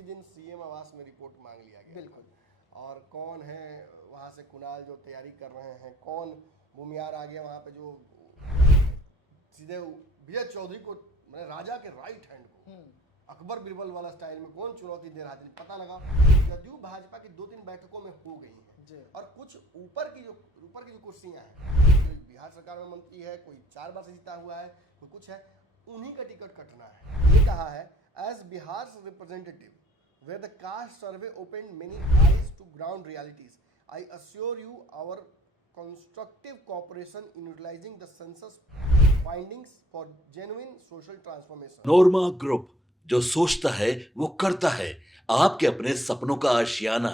उसी दिन सीएम आवास में रिपोर्ट मांग लिया गया। बिल्कुल। और कौन है वहाँ से कुणाल जो तैयारी कर रहे हैं, कौन भूमियार आ गया वहाँ पे जो सीधे विजय चौधरी को, मैंने राजा के राइट हैंड को अकबर बिरबल वाला स्टाइल में कौन चुनौती दे रहा था, पता लगा। जदयू भाजपा की 2-3 बैठकों में हो गई हैं और कुछ ऊपर की जो कुर्सियां हैं, कोई बिहार सरकार में मंत्री है, कोई 4 बार से जीता हुआ है, कोई कुछ है, उन्हीं का टिकट कटना है। ये कहा है as Bihar representative where the caste survey open many eyes to ground realities, I assure you our constructive cooperation in utilizing the census findings for genuine social transformation. नोरमा ग्रुप, जो सोचता है वो करता है, आपके अपने सपनों का आशियाना।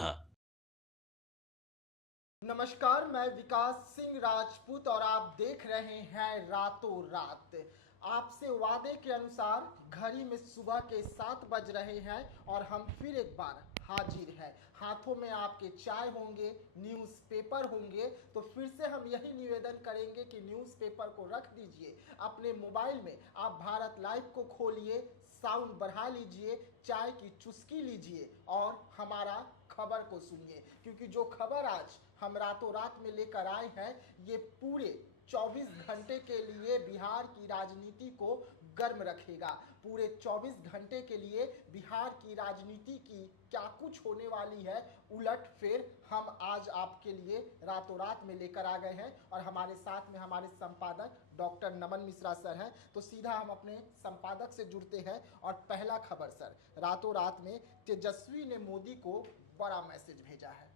नमस्कार, मैं विकास सिंह राजपूत और आप देख रहे हैं रातों रात। आपसे वादे के अनुसार घड़ी में सुबह के 7 बज रहे हैं और हम फिर एक बार हाजिर हैं। हाथों में आपके चाय होंगे, न्यूज़पेपर होंगे, तो फिर से हम यही निवेदन करेंगे कि न्यूज़पेपर को रख दीजिए, अपने मोबाइल में आप भारत लाइव को खोलिए, साउंड बढ़ा लीजिए, चाय की चुस्की लीजिए और हमारा खबर को सुनिए, क्योंकि जो खबर आज हम रातों रात में लेकर आए हैं ये पूरे 24 घंटे के लिए बिहार की राजनीति को गर्म रखेगा। पूरे 24 घंटे के लिए बिहार की राजनीति की क्या कुछ होने वाली है उलट फेर हम आज आपके लिए रातों रात में लेकर आ गए हैं। और हमारे साथ में हमारे संपादक डॉक्टर नमन मिश्रा सर हैं, तो सीधा हम अपने संपादक से जुड़ते हैं। और पहला खबर सर, रातों रात में तेजस्वी ने मोदी को बड़ा मैसेज भेजा है।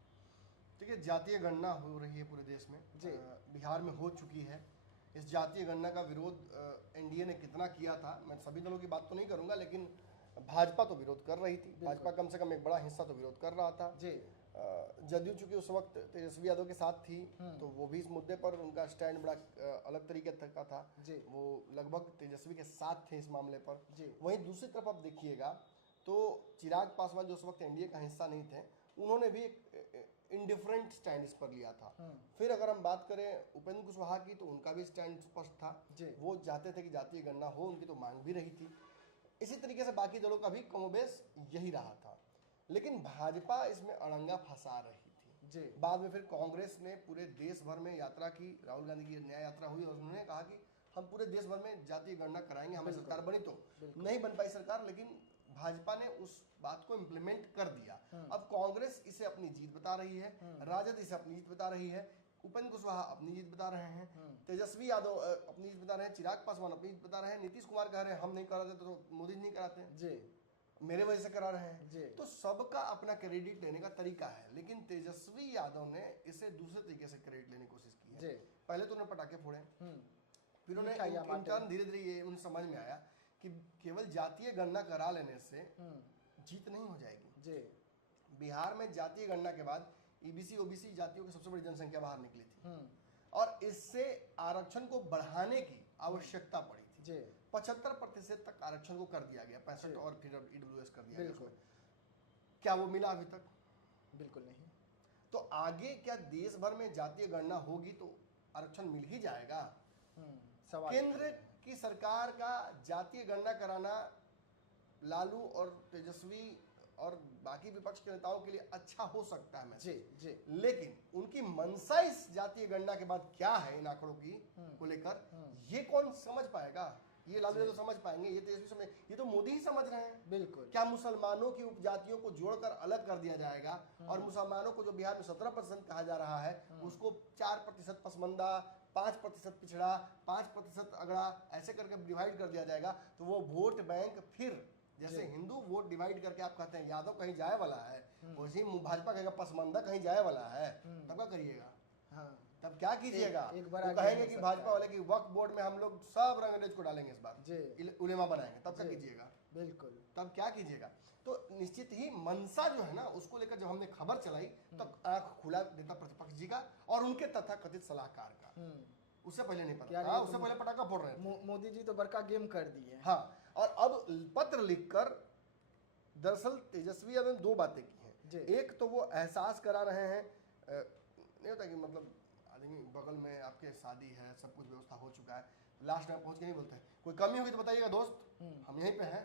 देखिए, जातीय गणना हो रही है पूरे देश में, बिहार में हो चुकी है। इस जातीय गणना का विरोध एनडीए ने कितना किया था, मैं सभी दलों की बात तो नहीं करूंगा, लेकिन भाजपा तो विरोध कर रही थी, भाजपा कम से कम एक बड़ा हिस्सा तो विरोध कर रहा था जी। जदयू चूंकि उस वक्त तेजस्वी यादव के साथ थी तो वो भी इस मुद्दे पर उनका स्टैंड बड़ा अलग तरीके का था जी। वो लगभग तेजस्वी के साथ थे इस मामले पर जी। वहीं दूसरी तरफ आप देखिएगा तो चिराग पासवान जो उस वक्त एनडीए का हिस्सा नहीं थे, उन्होंने भी एक इंडिफरेंट स्टैंड इस पर लिया था। फिर अगर हम बात करें उपेंद्र कुशवाहा की, तो उनका भी स्टैंड स्पष्ट था, वो चाहते थे कि जातीय गणना हो, उनकी तो मांग भी रही थी। इसी तरीके से बाकी दलों का भी कमोबेश यही रहा था, लेकिन भाजपा इसमें अड़ंगा फंसा रही थी जी। बाद में फिर कांग्रेस ने पूरे देश भर में यात्रा की, राहुल गांधी की न्याय यात्रा हुई और उन्होंने कहा कि हम पूरे देश भर में जातीय गणना कराएंगे, हमें सरकार बनी तो नहीं बन पाई सरकार, लेकिन भाजपा ने उस बात को इम्प्लीमेंट कर दिया। अब कांग्रेस इसे अपनी जीत बता रही है, राजद इसे अपनी जीत बता रही है, उपेंद्र कुशवाहा अपनी जीत बता रहे हैं, तेजस्वी यादव अपनी जीत बता रहे हैं, चिराग पासवान अपनी जीत बता रहे हैं, नीतीश कुमार कह रहे हैं हम नहीं कराते तो मोदी नहीं कराते जी, मेरे वजह से करा रहे हैं जी। तो सबका अपना क्रेडिट लेने का तरीका है, लेकिन तेजस्वी यादव ने इसे दूसरे तरीके से क्रेडिट लेने की कोशिश की है। पहले तो उन्होंने पटाखे फोड़े, फिर उन्हें धीरे धीरे ये उन्हें समझ में आया कि केवल जातीय गणना करा लेने से जीत नहीं हो जाएगी जी। बिहार में जातीय गणना के बाद ईबीसी ओबीसी जातियों की सबसे बड़ी जनसंख्या बाहर निकली थी और इससे आरक्षण को बढ़ाने की आवश्यकता पड़ी थी जी। 75% तक आरक्षण को कर दिया गया, 65 और फिर अब ईडब्ल्यूएस कर दिया गया। क्या वो मिला अभी तक? बिल्कुल नहीं। तो आगे क्या देश भर में जातीय गणना होगी तो आरक्षण मिल ही जाएगा? केंद्र की सरकार का जातीय गणना कराना लालू और तेजस्वी और बाकी विपक्ष के नेताओं के लिए अच्छा हो सकता है जी जी, लेकिन उनकी मंशा इस जातीय गणना के बाद क्या है इन आंकड़ों की को लेकर ये कौन समझ पाएगा? ये लालू तो समझ पाएंगे, ये तेजस्वी समझ, ये तो मोदी ही समझ रहे हैं। बिल्कुल। क्या मुसलमानों की उपजातियों को जोड़कर अलग कर दिया जाएगा और मुसलमानों को जो बिहार में 17% कहा जा रहा है उसको 4% पसमंदा, 5% पिछड़ा, 5% अगड़ा, ऐसे करके डिवाइड कर दिया जाएगा, तो वो वोट बैंक फिर जैसे हिंदू वोट डिवाइड करके आप कहते हैं यादव कहीं जाए वाला है, वैसे ही भाजपा कहेगा पसमंदा कहीं जाए वाला है, तब क्या करिएगा? तब क्या कीजिएगा? वो कहेंगे कि भाजपा वाले की वक्फ बोर्ड में हम लोग सब रंगरेज को डालेंगे इस बार, उलेमा बनाएंगे, तब क्या कीजिएगा? बिल्कुल, तब क्या कीजिएगा? तो निश्चित ही मनसा जो है ना, उसको लेकर जब हमने खबर चलाई तो आंख खुला नेता प्रतिपक्ष जी का और उनके तथाकथित सलाहकार का। उससे पहले नहीं पता था, उससे पहले पटाखा फोड़ रहे थे। मोदी जी तो बड़का गेम कर दिए। हाँ, और अब पत्र लिखकर दरअसल तेजस्वी यादव ने 2 बातें की हैं। एक तो वो एहसास करा रहे हैं, नहीं होता कि मतलब आदमी बगल में आपके शादी है, सब कुछ व्यवस्था हो चुका है, लास्ट में पहुंच के नहीं बोलते हैं कोई कमी होगी तो बताइएगा दोस्त, हम यहीं पे हैं,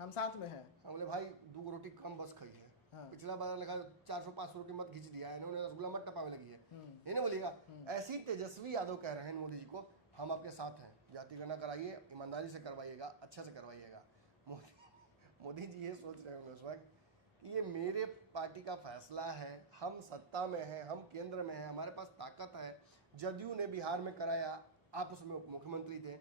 हम साथ में हैं। हम बोले भाई 2 रोटी कम बस खाई है। हाँ। पिछला बार लगा 400-500 रोटी मत खींच दिया है, इन्होंने रसगुल्ला मत टपा में लगी है, ये नहीं बोलिएगा। ऐसे ही तेजस्वी यादव कह रहे हैं मोदी जी को, हम आपके साथ हैं, जाति गणना कराइए, ईमानदारी से करवाइएगा, अच्छे से करवाइएगा। मोदी जी ये सोच रहे होंगे उस वक्त कि ये मेरे पार्टी का फैसला है, हम सत्ता में हैं, हम केंद्र में हैं, हमारे पास ताकत है। जदयू ने बिहार में कराया, आप उसमें उप मुख्यमंत्री थे,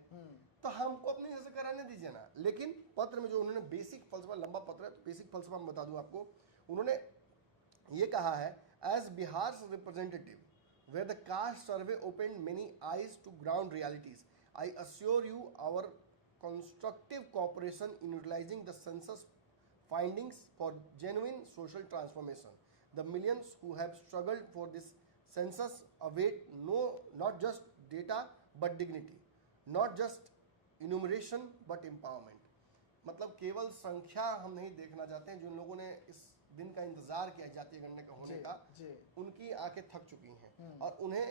तो हमको अपने हिस्से से कराने दीजिए ना। लेकिन पत्र में जो उन्होंने बेसिक फलसफा, लंबा पत्र है तो बेसिक फलसफा मैं बता दूं आपको, उन्होंने ये कहा है, as Bihar representative where the caste survey opened many eyes to ground realities, I assure you our constructive cooperation in utilizing the census findings for genuine social transformation. The millions who have struggled for this census await not just data but dignity, not just enumeration but empowerment. मतलब केवल संख्या हम नहीं देखना चाहते हैं, जिन लोगों ने इस दिन का इंतजार किया जातीय गणना का होने का, उनकी आंखें थक चुकी हैं और उन्हें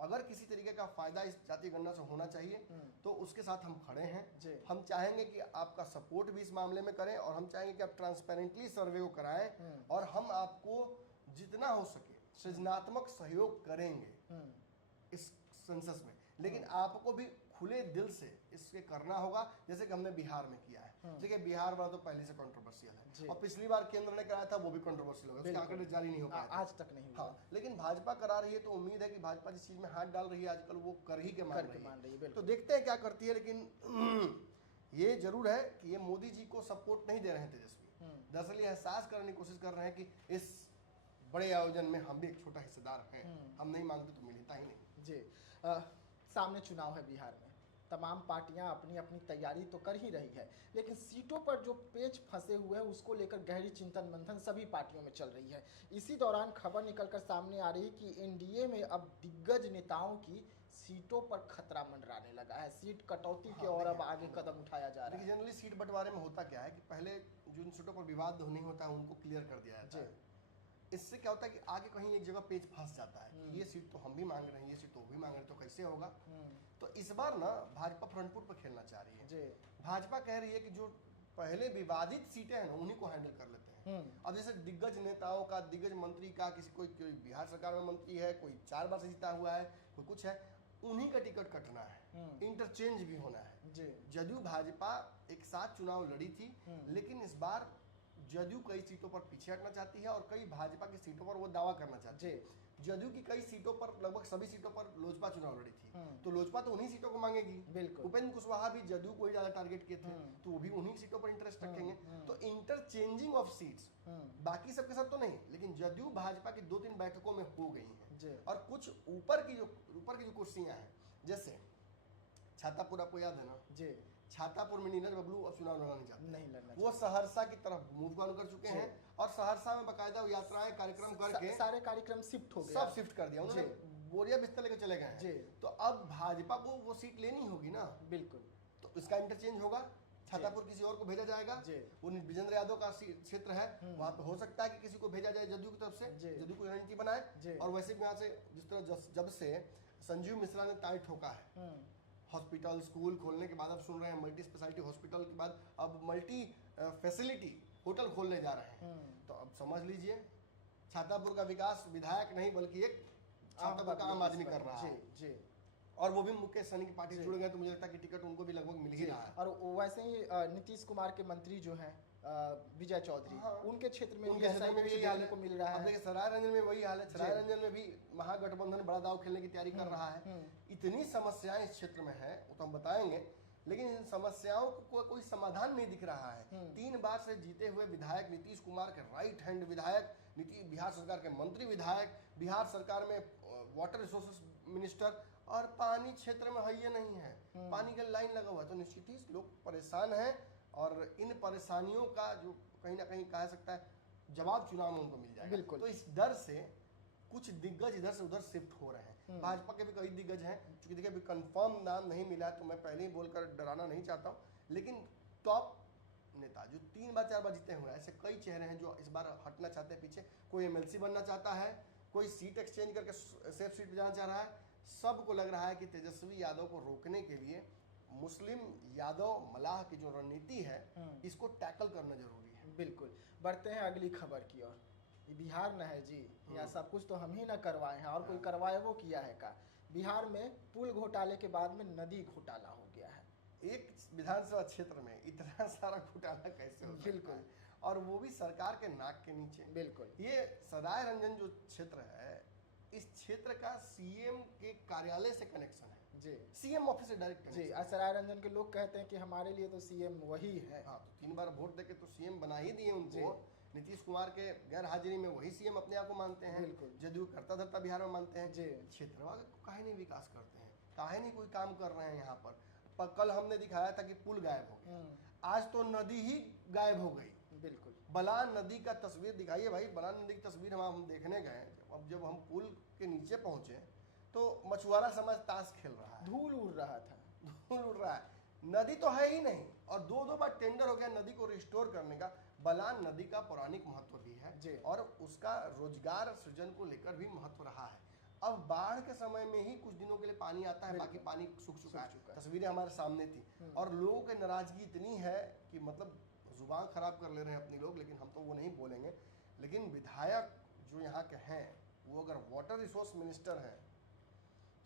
अगर किसी तरीके का फायदा इस जातीय गणना से होना चाहिए तो उसके साथ हम खड़े हैं। हम चाहेंगे कि आपका सपोर्ट भी इस मामले में करें और हम चाहेंगे कि आप ट्रांसपेरेंटली सर्वे को कराएं और हम आपको जितना हो सके सृजनात्मक सहयोग करेंगे इस सेंसस में, लेकिन आपको भी खुले दिल से इसके करना होगा, जैसे कि हमने बिहार में किया है। देखिए बिहार वाला तो पहले से कंट्रोवर्शियल है और पिछली बार केंद्र ने कराया था वो भी कंट्रोवर्शियल हो गया, उसके आंकड़े जारी नहीं हो पाए आज तक नहीं हुआ। हाँ, लेकिन भाजपा करा रही है तो उम्मीद है कि भाजपा जिस चीज में हाथ डाल रही है आजकल वो कर ही के मान रही है। तो देखते हैं क्या करती है, लेकिन ये जरूर है कि ये मोदी जी को सपोर्ट नहीं दे रहे हैं तेजस्वी, दरअसल ये एहसास करने की कोशिश कर रहे हैं कि इस बड़े आयोजन में हम भी एक छोटा हिस्सेदार हैं, हम नहीं मांगते तो मिलता ही नहीं। जी सामने चुनाव है बिहार में, तमाम पार्टियां अपनी अपनी तैयारी तो कर ही रही है, लेकिन सीटों पर जो पेच फंसे हुए हैं उसको लेकर गहरी चिंतन मंथन सभी पार्टियों में चल रही है। इसी दौरान खबर निकलकर सामने आ रही कि एनडीए में अब दिग्गज नेताओं की सीटों पर खतरा मंडराने लगा है, सीट कटौती की ओर अब आगे कदम उठाया जा रहा है। जनरली सीट बंटवारे में होता क्या है कि पहले जिन सीटों पर विवाद नहीं होता है उनको क्लियर कर दिया जाता है। इससे क्या होता है कि आगे कहीं एक जगह पेज फंस जाता है, ये सीट तो हम भी मांग रहे हैं, ये सीट तो वो भी मांग रहे हैं, तो कैसे होगा। तो इस बार ना भाजपा फ्रंट फुट पर खेलना चाह रही है। भाजपा कह रही है कि जो पहले विवादित सीटें हैं ना उन्हीं को हैंडल कर लेते हैं। अब जैसे दिग्गज नेताओं का, दिग्गज मंत्री का, कोई बिहार सरकार में मंत्री है, कोई 4 बार से जीता हुआ है, कोई कुछ है, उन्हीं का टिकट कटना है, इंटरचेंज भी होना है। जदयू भाजपा एक साथ चुनाव लड़ी थी, लेकिन इस बार जदयू कई सीटों पर पीछे हटना चाहती है और कई भाजपा की सीटों पर वो दावा करना चाहती है। जदयू की कई सीटों पर, लगभग सभी सीटों पर लोजपा चुनाव लड़ी थी, तो लोजपा तो उन्हीं सीटों को मांगेगी। उपेंद्र कुशवाहा भी जदयू को ही ज्यादा टारगेट किए थे, तो वो भी उन्हीं सीटों पर इंटरेस्ट रखेंगे। तो इंटरचेंजिंग ऑफ सीट्स बाकी सबके साथ तो नहीं, लेकिन जदयू भाजपा की 2-3 बैठकों में हो गई हैं। और कुछ ऊपर की जो कुर्सियां हैं, जैसे छातापुर, आपको याद है ना, छातापुर में नीरज बबलू अब चुनाव लड़ना नहीं चाहते, वो सहरसा की तरफ मूव ऑन कर चुके हैं और सहरसा में बकायदा यात्राएं, कार्यक्रम करके सारे कार्यक्रम शिफ्ट हो गए, सब शिफ्ट कर दिया उन्होंने, बोरिया बिस्तर लेकर चले गए हैं। तो अब भाजपा को वो सीट लेनी होगी ना, बिल्कुल, तो इसका इंटरचेंज होगा, छातापुर किसी और को भेजा जाएगा। वो विजेंद्र यादव का क्षेत्र है, वहां पे हो सकता है कि किसी को भेजा जाए जदयू की तरफ से, जदयू को रणनीति बनाए। और वैसे भी यहाँ से जिस तरह जब से संजीव मिश्रा ने ताई ठोका है, हॉस्पिटल स्कूल खोलने के बाद, अब सुन रहे हैं मल्टी स्पेशलिटी हॉस्पिटल के बाद अब मल्टी फैसिलिटी होटल खोलने जा रहे हैं, तो अब समझ लीजिए छातापुर का विकास विधायक नहीं बल्कि एक छातापुर का आम आदमी कर रहा है। और वो भी मुकेश सहनी की पार्टी से जुड़ गए, तो मुझे लगता है कि टिकट उनको भी लगभग मिल ही रहा है। और वैसे ही नीतीश कुमार के मंत्री जो हैं विजय चौधरी, उनके क्षेत्र में भी ऐसा ही देखने को मिल रहा है। अब देखिए सराय रंजन में वही हाल है, सराय रंजन में भी महागठबंधन बड़ा दाव खेलने की तैयारी कर रहा है। इतनी समस्याएं इस क्षेत्र में है, वो तो हम बताएंगे, लेकिन इन समस्याओं को कोई समाधान नहीं दिख रहा है। 3 बार से जीते हुए विधायक नीतीश कुमार के राइट हैंड विधायक, बिहार सरकार के मंत्री विधायक, बिहार सरकार में वाटर रिसोर्सेस मिनिस्टर, और पानी क्षेत्र में है ये नहीं है, पानी का लाइन लगा हुआ है। तो निश्चित ही लोग परेशान हैं और इन परेशानियों का जो कहीं ना कहीं कहा सकता है जवाब चुनाव में उनको मिल जाएगा। तो इस डर से कुछ दिग्गज इधर से उधर शिफ्ट हो रहे हैं। भाजपा के भी कई दिग्गज हैं, क्योंकि देखिए अभी कंफर्म नाम नहीं मिला है, तो मैं पहले ही बोलकर डराना नहीं चाहता हूँ, लेकिन टॉप नेता जो 3 बार 4 बार जीते हुए हैं, ऐसे कई चेहरे हैं जो इस बार हटना चाहते हैं पीछे। कोई MLC बनना चाहता है, कोई सीट एक्सचेंज करके सेफ सीट पर जाना चाह रहा है। सबको लग रहा है कि तेजस्वी यादव को रोकने के लिए मुस्लिम यादव मलाह की जो रणनीति है इसको टैकल करना जरूरी है। बिल्कुल। बढ़ते हैं अगली खबर की ओर। ये बिहार न है जी, यहाँ सब कुछ तो हम ही ना करवाए हैं, और कोई करवाए वो किया है का। बिहार में पुल घोटाले के बाद में नदी घोटाला हो गया है। एक विधानसभा क्षेत्र में इतना सारा घोटाला कैसे हो सकता बिल्कुल। है, और वो भी सरकार के नाक के नीचे। बिल्कुल। ये सराय रंजन जो क्षेत्र है, इस क्षेत्र का सीएम के कार्यालय से कनेक्शन है जी, सीएम ऑफिस से डायरेक्ट जी। असराय रंजन के लोग कहते हैं कि हमारे लिए तो सीएम वही है। हाँ, तो 3 बार वोट देके तो सीएम बना ही दिए उनको। नीतीश कुमार के गैर हाजिरी में वही सीएम अपने आप को मानते हैं, जदयू करता धरता बिहार में मानते हैं। क्षेत्र को काहे नहीं विकास करते हैं, काहे नहीं कोई काम कर रहे हैं यहाँ पर कल हमने दिखाया था कि पुल गायब हो गया, आज तो नदी ही गायब हो गई। बिल्कुल। बलान नदी का तस्वीर दिखाइए भाई, बलान नदी की तस्वीर हम देखने गए। अब जब हम पुल के नीचे पहुंचे तो मछुआरा समाज ताश खेल रहा है, धूल उड़ रहा था, धूल उड़ रहा है, नदी तो है ही नहीं। और दो बार टेंडर हो गया नदी को रिस्टोर करने का। बलान नदी का पौराणिक महत्व भी है और उसका रोजगार सृजन को लेकर भी महत्व रहा है। अब बाढ़ के समय में ही कुछ दिनों के लिए पानी आता है, बाकी पानी सूख चुका है। तस्वीरें हमारे सामने थी और लोगों की नाराजगी इतनी है कि मतलब जुबान खराब कर ले रहे हैं अपनी लोग, लेकिन हम तो वो नहीं बोलेंगे। लेकिन विधायक जो यहाँ के हैं वो अगर वाटर रिसोर्स मिनिस्टर हैं,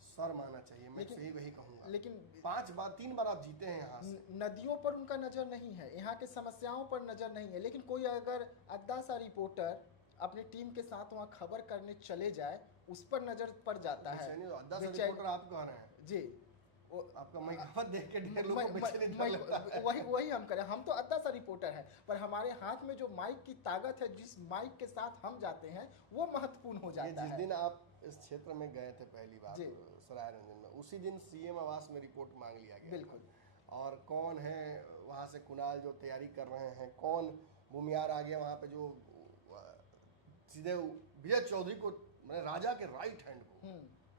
शर्म आना चाहिए। मैं सही वही कहूँगा। लेकिन 3 बार आप जीते हैं यहाँ से। नदियों पर उनका नजर नहीं है, यहाँ के समस्याओं पर नजर नहीं है। लेकिन कोई अगर अद्दा सा रिपोर्टर अपनी टीम के साथ वहाँ खबर करने चले जाए, उस पर नजर पड़ जाता है। अद्दा सा रिपोर्टर आप कह रहे हैं जी, आपका माइक खबर देख के वही हम करें। हम तो अद्दा सा रिपोर्टर है, पर हमारे हाथ में जो माइक की ताकत है, जिस माइक के साथ हम जाते हैं, वो महत्वपूर्ण हो जाता है। जिस दिन आप इस क्षेत्र में गए थे पहली बार सराय रंजन में, उसी दिन सीएम आवास में रिपोर्ट मांग लिया गया। बिल्कुल। और कौन है वहाँ से कुणाल जो तैयारी कर रहे हैं, कौन भूमियार आ गया वहाँ पे जो सीधे विजय चौधरी को, मैंने राजा के राइट हैंड को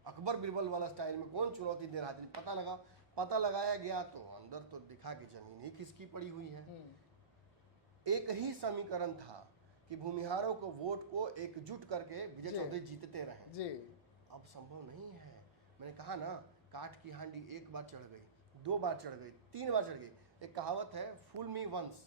अकबर बिरबल वाला स्टाइल में कौन चुनौती दे रहा था। पता लगाया गया तो अंदर तो दिखा कि जमीन ही खिसकी पड़ी हुई है। एक ही समीकरण था कि भूमिहारों को वोट को एकजुट करके विजय चौधरी जीतते रहे जी। अब संभव नहीं है। मैंने कहा ना, काठ की हांडी 1 बार चढ़ गई, 2 बार चढ़ गई, 3 बार चढ़ गई। एक कहावत है, fool me once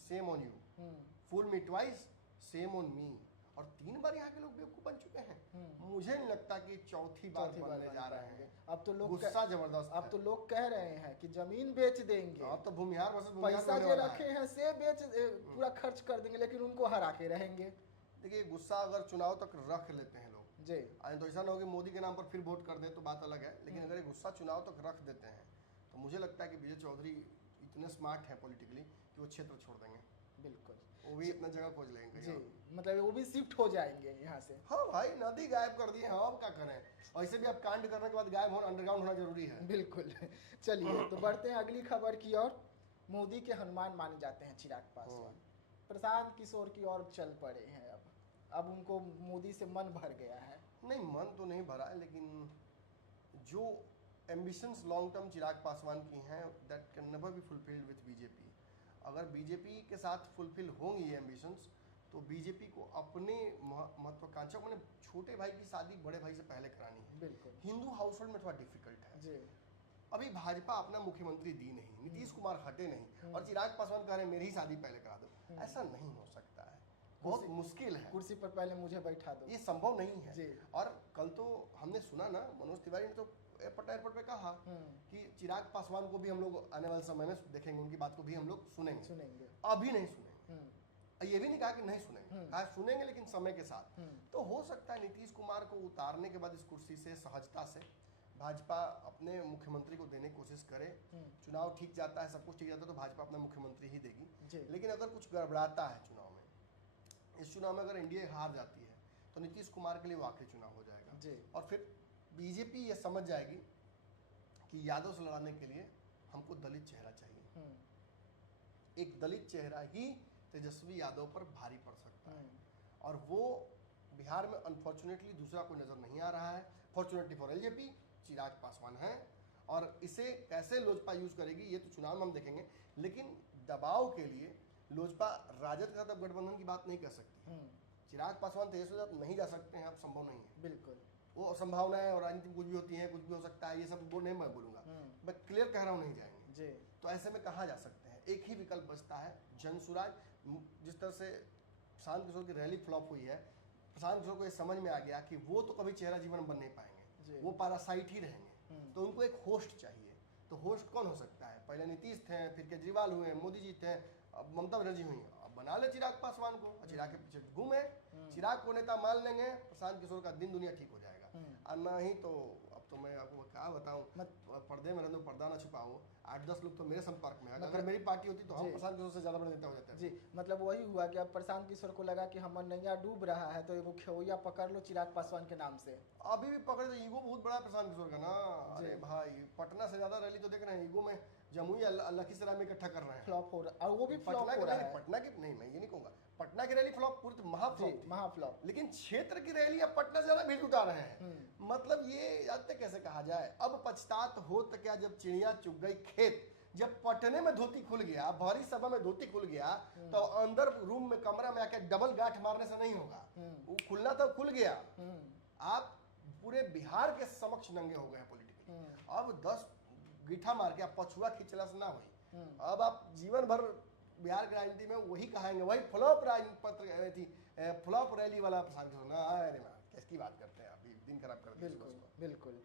shame on you, fool me twice shame on me. और 3 बार यहाँ के लोग बेवकूफ बन चुके हैं। मुझे नहीं लगता कि चौथी बार बनने जा रहे हैं। अब तो लोग गुस्सा जबरदस्त। अब तो लोग कह रहे हैं कि जमीन बेच देंगे। अब तो भूमिहार वर्सेस पैसा जो रखे हैं से बेच पूरा खर्च कर देंगे, लेकिन उनको हरा के रहेंगे। देखिए, गुस्सा अगर चुनाव तक रख लेते हैं लोग जी, तो ऐसा ना हो कि मोदी के नाम पर फिर वोट कर दे तो बात अलग है। लेकिन अगर ये गुस्सा चुनाव तक रख देते हैं तो मुझे लगता है कि विजय चौधरी इतने स्मार्ट हैं पॉलिटिकली कि वो क्षेत्र छोड़ देंगे। बिल्कुल, वो भी अपना जगह खोज लेंगे जी। मतलब वो भी शिफ्ट हो जाएंगे यहाँ से। हाँ भाई, नदी गायब कर दिए, हम क्या करें। ऐसे भी अब कांड करने के बाद गायब होना, अंडरग्राउंड होना जरूरी है। बिल्कुल। चलिए तो बढ़ते हैं अगली खबर की ओर। मोदी के हनुमान माने जाते हैं चिराग पासवान, प्रशांत किशोर की ओर चल पड़े हैं। अब उनको मोदी से मन भर गया है। नहीं, मन तो नहीं भरा है, लेकिन जो ambitions long term Chirag Paswan की हैं, that can never be fulfilled with BJP. अगर बीजेपी के साथ फुलफिल होंगी ये एम्बिशंस, तो बीजेपी को अपने महत्वाकांक्षा, अपने छोटे भाई की शादी बड़े भाई से पहले करानी है। बिल्कुल। हिंदू हाउसहोल्ड में थोड़ा डिफिकल्ट है जी। अभी भाजपा अपना मुख्यमंत्री दी नहीं, नीतीश कुमार हटे नहीं, और चिराग पासवान कह रहे मेरी ही शादी पहले करा दो। ऐसा नहीं हो सकता है, बहुत मुश्किल है। कुर्सी पर पहले मुझे बैठा दो, ये संभव नहीं है जी। और कल तो हमने सुना ना, मनोज तिवारी ने तो एयरपोर्ट पे कहा कि चिराग पासवान को भी हम लोग आने वाले समय में देखेंगे, उनकी बात को भी हम लोग सुनेंगे। अभी नहीं सुनेंगे, ये भी नहीं कहा कि नहीं सुनेंगे, कहा सुनेंगे लेकिन समय के साथ। तो हो सकता है नीतीश कुमार को उतारने के बाद इस कुर्सी से सहजता से भाजपा अपने मुख्यमंत्री को देने की कोशिश करे। चुनाव ठीक जाता है, सब कुछ ठीक जाता है तो भाजपा अपना मुख्यमंत्री ही देगी। लेकिन अगर कुछ गड़बड़ाता है चुनाव में, इस चुनाव में अगर एनडीए हार जाती है तो नीतीश कुमार के लिए वो आखिरी चुनाव हो जाएगा। और फिर बीजेपी ये समझ जाएगी कि यादव से लड़ाने के लिए हमको दलित चेहरा चाहिए। एक दलित चेहरा ही तेजस्वी यादव पर भारी पड़ सकता है, और वो बिहार में अनफॉर्चुनेटली दूसरा कोई नजर नहीं आ रहा है। Fortunately for LJP Chirag Paswan है, और इसे कैसे लोजपा यूज करेगी ये तो चुनाव में हम देखेंगे। लेकिन दबाव के लिए लोजपा राजद का तब गठबंधन की बात नहीं कर सकती। चिराग पासवान तेजस्वी यादव नहीं जा सकते हैं, अब संभव नहीं है। बिल्कुल, वो संभावनाएं और राजनीति कुछ भी होती हैं, कुछ भी हो सकता है, ये सब वो नहीं मैं बोलूंगा, मैं क्लियर कह रहा हूँ नहीं जाएंगे। जी। तो ऐसे में कहाँ जा सकते हैं? एक ही विकल्प बचता है, जनसुराज। जिस तरह से प्रशांत किशोर की रैली फ्लॉप हुई है, प्रशांत किशोर को ये समझ में आ गया कि वो तो कभी चेहरा जीवन बन नहीं पाएंगे, वो पैरासाइट ही रहेंगे, तो उनको एक होस्ट चाहिए। तो होस्ट कौन हो सकता है? पहले नीतीश थे, फिर केजरीवाल हुए, मोदी जी थे, अब ममता बनर्जी हुई, अब बना ले चिराग पासवान को, चिराग के पीछे घूमे, चिराग को नेता मान लेंगे, प्रशांत किशोर का दिन दुनिया ठीक हो जाएगा। और नहीं तो अब तो मैं आपको क्या बताऊं, पर्दे में रहूं, पर्दा ना छुपाऊं, 8-10 लोग तो मेरे संपर्क में, अगर मेरी पार्टी होती तो हम प्रशांत किशोर से ज्यादा बड़े नेता हो जाते हैं। जी, मतलब वही हुआ कि अब प्रशांत किशोर को लगा कि हमर नैया डूब रहा है, तो एगो खेवैया पकड़ लो चिराग पासवान के नाम से। अभी भी पकड़ दो, ईगो बहुत बड़ा है प्रशांत किशोर का ना। अरे भाई, पटना से ज्यादा रैली तो देख रहे हैं, ईगो में जमुई लखीसराय में इकट्ठा कर रहे हैं। फ्लॉप हो रहा, और वो भी फ्लॉप हो रहा है। पटना की नहीं, मैं ये नहीं कहूंगा, पटना की रैली फ्लॉप पूरी महाफ्लॉप, लेकिन क्षेत्र की रैली अब पटना से ज्यादा भीड़ जुटा रहे हैं। मतलब ये जानते कैसे कहा जाए, अब पछतात हो तो क्या जब चिड़िया चुग गई खेत। जब पटने में धोती खुल गया, भरी सभा में धोती खुल गया, तो अंदर रूम में कमरा में आके डबल गांठ मारने से नहीं होगा, वो खुलना तो खुल गया। आप पूरे बिहार के समक्ष नंगे हो गए हैं पॉलिटिकली। अब 10 गीठा मार के आप पछुआ खींचला से ना हुई। अब आप जीवन भर बिहार की राजनीति में वही कहाएंगे, वही फ्लॉप राजपत्र थी, फ्लॉप रैली वाला प्रशांत किशोर ना। अरे मां, किसकी बात करते हैं, अभी दिन खराब कर दिया। बिल्कुल।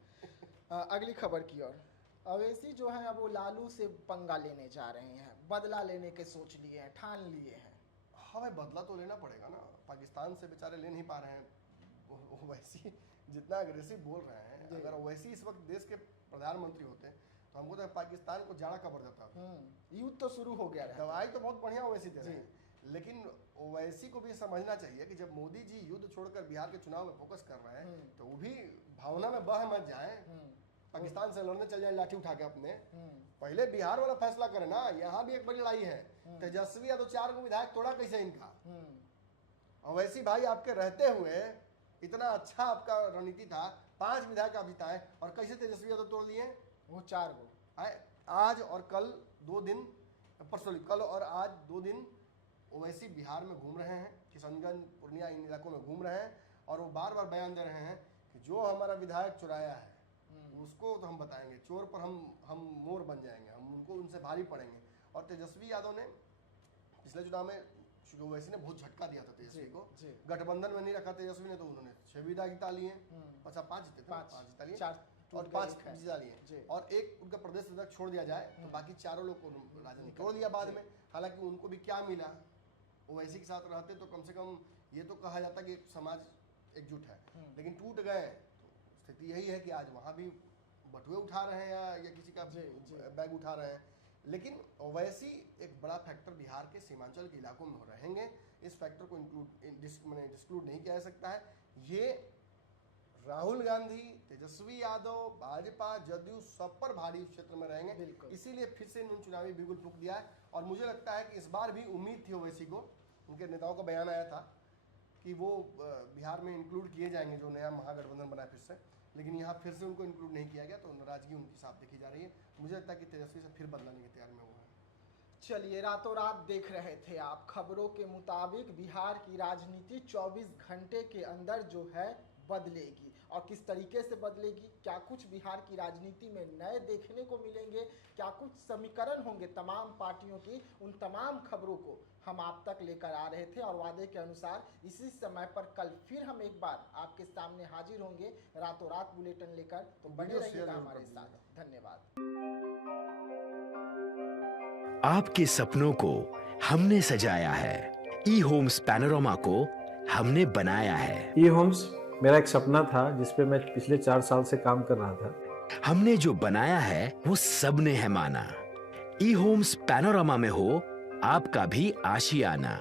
अगली खबर की ओर। अवैसी जो है अब वो लालू से पंगा लेने जा रहे हैं, बदला लेने के सोच लिए हैं, ठान लिए हैं। हाँ भाई, बदला तो लेना पड़ेगा ना, पाकिस्तान से बेचारे ले नहीं पा रहे हैं। ओवैसी जितना अग्रेसिव बोल रहे हैं, अगर ओवैसी इस वक्त देश के प्रधानमंत्री होते तो हमको तो पाकिस्तान को जाड़ा कबर जाता। युद्ध तो शुरू हो गया है, दवाई तो बहुत बढ़िया ओवैसी दे रहे हैं, लेकिन ओवैसी को भी समझना चाहिए कि जब मोदी जी युद्ध छोड़कर बिहार के चुनाव में फोकस कर रहे हैं, तो वो भी भावना में बह मत जाए, पाकिस्तान से लड़ने चल जाए लाठी उठा के अपने। पहले बिहार वाला फैसला करे ना, यहाँ भी एक बड़ी लड़ाई है। तेजस्वी यादव 4 को विधायक तोड़ा कैसे इनका? ओवैसी भाई आपके रहते हुए इतना अच्छा आपका रणनीति था, 5 विधायक आप जिताए, और कैसे तेजस्वी यादव तोड़ लिए? वो 4 को आज और कल 2 दिन, परसों कल और आज 2 दिन ओवैसी बिहार में घूम रहे हैं, किशनगंज पूर्णिया इन इलाकों में घूम रहे हैं, और वो बार बार बयान दे रहे हैं कि जो हमारा विधायक चुराया है उसको तो हम बताएंगे, चोर पर हम मोर बन जाएंगे, हम उनको उनसे भारी पड़ेंगे। और तेजस्वी यादव ने पिछले चुनाव में, ओवैसी ने बहुत झटका दिया था तेजस्वी को, गठबंधन में नहीं रखा तेजस्वी ने, तो उन्होंने 6 विधायक जिता लिए, अच्छा 5 जीते थे, 5 जिता लिए, 4 और 5 जिता लिए, और एक उनका प्रदेश अध्यक्ष छोड़ दिया जाए तो बाकी चारों लोग को राजनीति छोड़ दिया बाद में। हालांकि उनको भी क्या मिला, ओवैसी के साथ रहते तो कम से कम ये तो कहा जाता कि समाज एकजुट है, लेकिन टूट गए। तो स्थिति यही है कि आज वहाँ भी बटुए उठा रहे हैं या किसी का बैग उठा रहे हैं। लेकिन ओवैसी एक बड़ा फैक्टर बिहार के सीमांचल के इलाकों में रहेंगे, इस फैक्टर को डिस्क्लूड नहीं किया जा सकता है। ये राहुल गांधी, तेजस्वी यादव, भाजपा, जदयू सब पर भारी क्षेत्र में रहेंगे, इसीलिए फिर से इन्होंने चुनावी बिगुल फूंक दिया है। और मुझे लगता है कि इस बार भी उम्मीद थी ओवैसी को, उनके नेताओं का बयान आया था कि वो बिहार में इंक्लूड किए जाएंगे जो नया महागठबंधन बना फिर से, लेकिन यहाँ फिर से उनको इंक्लूड नहीं किया गया, तो नाराजगी उनकी साफ देखी जा रही है। मुझे लगता है कि तेजस्वी से फिर बदलाने की तैयारी में हुआ है। चलिए, रातों रात देख रहे थे आप, खबरों के मुताबिक बिहार की राजनीति 24 घंटे के अंदर जो है बदलेगी, और किस तरीके से बदलेगी, क्या कुछ बिहार की राजनीति में नए देखने को मिलेंगे, क्या कुछ समीकरण होंगे तमाम पार्टियों की, उन तमाम खबरों को हम आप तक लेकर आ रहे थे। और वादे के अनुसार इसी समय पर कल फिर हम एक बार आपके सामने हाजिर होंगे रातों रात बुलेटिन लेकर, तो बने रहिएगा हमारे साथ। धन्यवाद। आपके सपनों को हमने सजाया है, ई होम्स पैनोरमा को हमने बनाया है। ई होम्स मेरा एक सपना था जिसपे मैं पिछले 4 साल से काम कर रहा था। हमने जो बनाया है वो सबने है माना। ई होम्स पैनोरमा में हो आपका भी आशियाना।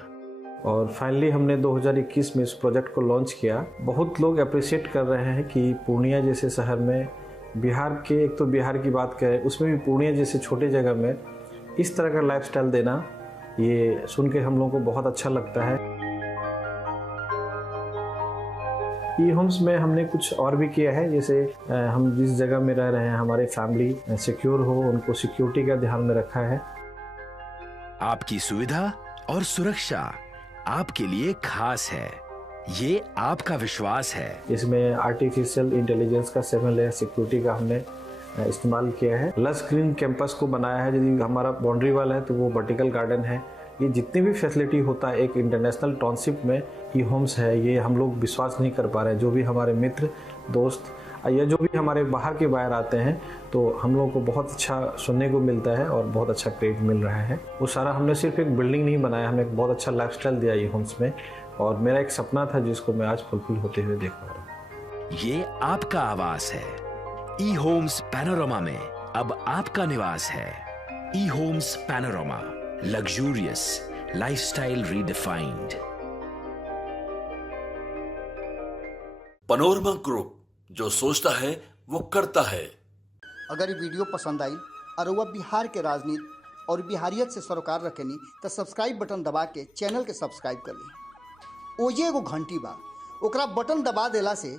और फाइनली हमने 2021 में इस प्रोजेक्ट को लॉन्च किया। बहुत लोग अप्रिशिएट कर रहे हैं कि पूर्णिया जैसे शहर में, बिहार के, एक तो बिहार की बात करें उसमें भी पूर्णिया जैसे छोटे जगह में इस तरह का लाइफस्टाइल देना, ये सुन के हम लोगों को बहुत अच्छा लगता है। ई होम्स में हमने कुछ और भी किया है, जैसे हम जिस जगह में रह रहे हैं हमारे फैमिली सिक्योर हो, उनको सिक्योरिटी का ध्यान में रखा है। आपकी सुविधा और सुरक्षा आपके लिए खास है, ये आपका विश्वास है। इसमें आर्टिफिशियल इंटेलिजेंस का 7 लेयर सिक्योरिटी का हमने इस्तेमाल किया है। लस ग्रीन कैंपस को बनाया है, यदि हमारा बाउंड्री वाल है तो वो वर्टिकल गार्डन है। ये जितनी भी फैसिलिटी होता है एक इंटरनेशनल टाउनशिप में ई होम्स है, ये हम लोग विश्वास नहीं कर पा रहे हैं। जो भी हमारे मित्र दोस्त या जो भी हमारे बाहर के बाहर आते हैं तो हम लोगों को बहुत अच्छा सुनने को मिलता है और बहुत अच्छा क्रेडिट मिल रहा है। वो सारा हमने सिर्फ एक बिल्डिंग नहीं बनाया, हमें एक बहुत अच्छा लाइफस्टाइल दिया ई होम्स में, और मेरा एक सपना था जिसको मैं आज फुलफिल होते हुए देख पा रहा हूँ। ये आपका आवास है। ई होम्स पैनोरामा में अब आपका निवास है। E Homes Panorama, luxurious lifestyle redefined. Panorama group, जो सोचता है वो करता है। अगर ये वीडियो पसंद आई और वह बिहार के राजनीति और बिहारियत से सरोकार रखेनी तो सब्सक्राइब बटन दबा के चैनल के सब्सक्राइब कर ली। ओजे एगो घंटी बा, ओकरा बटन दबा देला से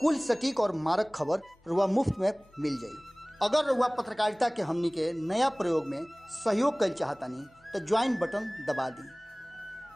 कुल सटीक और मारक खबर रुआ मुफ्त में मिल जाई। अगर रुआ पत्रकारिता के हमनी के नया प्रयोग में सहयोग कर चाहतानी तो ज्वाइन बटन दबा दी।